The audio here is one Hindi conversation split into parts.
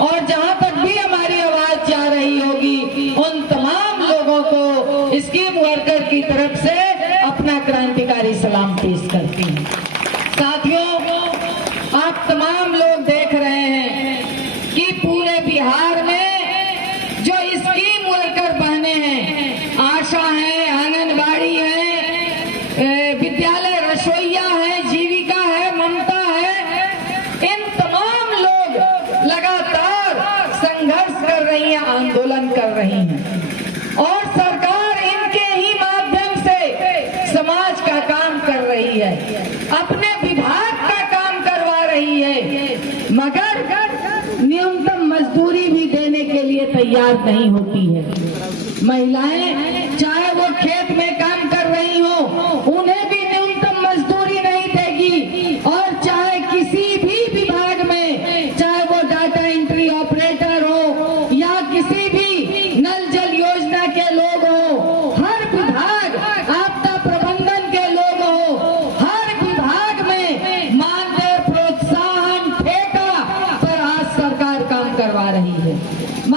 और जहां तक भी हमारी आवाज जा रही होगी उन तमाम लोगों को स्कीम वर्कर की तरफ से अपना क्रांतिकारी सलाम पेश करती हूँ। साथियों, आप तमाम लोग देख रहे हैं कि पूरे बिहार में जो स्कीम वर्कर बहने हैं, आशा है, आंगनबाड़ी है, विद्यालय रसोईया है, जीविका है, ममता है, इन तमाम लोग लगातार संघर्ष कर रही हैं, आंदोलन कर रही हैं और सरकार इनके ही माध्यम से समाज का काम कर रही है, अपने विभाग का काम करवा रही है, मगर न्यूनतम मजदूरी भी देने के लिए तैयार नहीं होती है। महिलाएं चाहे वो खेत में काम कर रही हो, उन्हें भी न्यूनतम मजदूरी नहीं देगी और चाहे किसी भी विभाग में, चाहे वो डाटा एंट्री ऑपरेटर हो या किसी भी नल जल योजना के लोग हो, हर विभाग, आपदा प्रबंधन के लोग हो, हर विभाग में मानदेय, प्रोत्साहन, ठेका पर आज सरकार काम करवा रही है,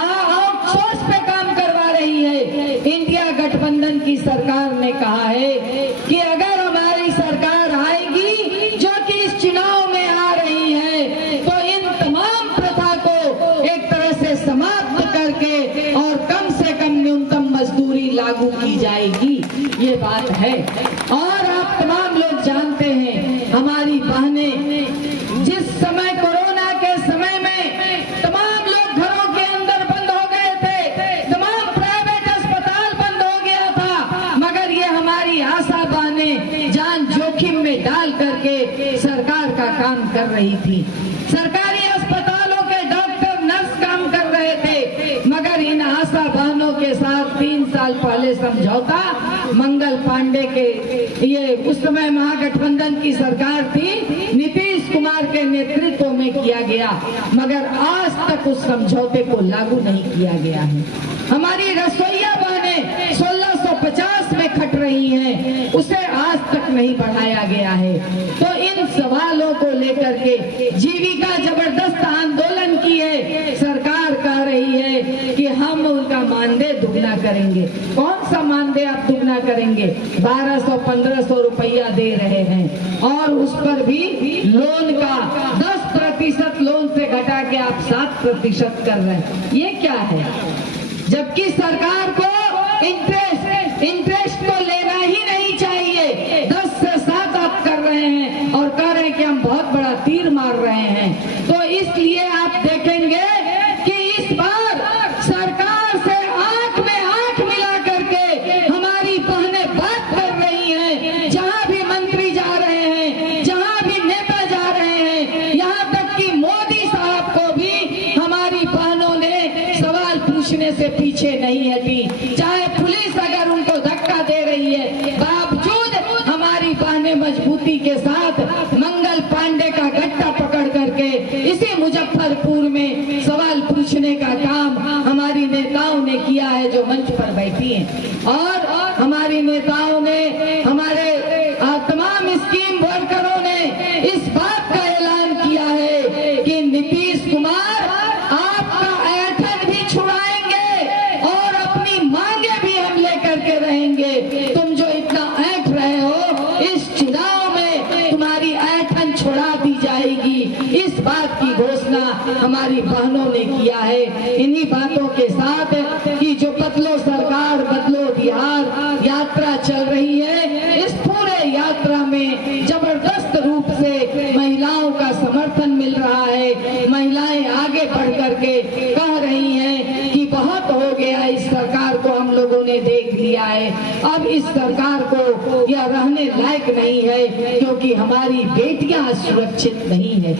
आउटसोर्स पे काम करवा रही है। इंडिया गठबंधन की सरकार ने कहा है कि अगर हमारी सरकार आएगी, जो कि इस चुनाव में आ रही है, तो इन तमाम प्रथा को एक तरह से समाप्त करके और कम से कम न्यूनतम मजदूरी लागू की जाएगी, ये बात है। और आप तमाम लोग जानते हैं, हमारी बहनें जिस समय कोरोना के समय में तमाम लोग घरों के अंदर बंद हो गए थे, तमाम प्राइवेट अस्पताल बंद हो गया था, मगर ये हमारी आशा बहनें जान जोखिम में डाल करके सरकार का काम कर रही थी। सरकारी अस्पतालों के डॉक्टर, नर्स काम कर रहे थे, मगर इन आशा बहनों के साथ 3 साल पहले समझौता मंगल पांडे के, ये उस समय महागठबंधन की सरकार थी, नीतीश कुमार के नेतृत्व में किया गया, मगर आज तक उस समझौते को लागू नहीं किया गया है। हमारी रसोईया बहनें 1650 में खट रही हैं, उसे आज तक नहीं बढ़ाया गया है। तो इन सवालों को लेकर के जीविका जबरदस्त आंदोलन की है, सरकार कह रही है कि हम उनका मानदेय दुगना करेंगे। कौन सा मानदेय आप दुगना करेंगे? 1200-1500 रुपया दे रहे हैं और उस पर भी लोन का 10% लोन से घटा के आप 7% कर रहे हैं। ये क्या है? जबकि सरकार को इंटरेस्ट तो लेना ही नहीं चाहिए, 10 से 7 आप कर रहे हैं और कह रहे हैं कि हम बहुत बड़ा तीर मार रहे हैं। तो इसलिए आप देखेंगे कि इस बार सरकार से आंख में आंख मिला करके हमारी बहनें बात कर रही हैं। जहां भी मंत्री जा रहे हैं, जहां भी नेता जा रहे हैं, यहाँ तक कि मोदी साहब को भी हमारी बहनों ने सवाल पूछने से पीछे नहीं हटी। चाहे पुलिस अगर उनको धक्का दे रही है, बावजूद हमारी बहनें मजबूती के साथ मंगल पांडे का गट्टा पकड़ करके इसी मुजफ्फरपुर में सवाल पूछने का काम हमारी नेताओं ने किया है, जो मंच पर बैठी हैं। और हमारी नेताओं ने, हमारे तमाम स्कीम वर्करों ने इस बात का ऐलान किया है कि नीतीश कुमार आपका ऐठन भी छुड़ाएंगे और अपनी मांगे भी हम लेकर के रहेंगे। तुम जो इतना ऐठ रहे हो, इस चुनाव में तुम्हारी ऐठन छुड़ा दी जाएगी, इस बात की घोषणा हमारी बहनों ने किया है। इन्हीं बातों के साथ कि जो बदलो सरकार बदलो बिहार यात्रा चल रही है, इस पूरे यात्रा में जबरदस्त रूप से महिलाओं का समर्थन मिल रहा है। महिलाएं आगे बढ़ करके कह रही हैं कि बहुत हो गया, इस सरकार को हम लोगों ने देख लिया है, अब इस सरकार को यह रहने लायक नहीं है, क्योंकि हमारी बेटियां सुरक्षित नहीं है।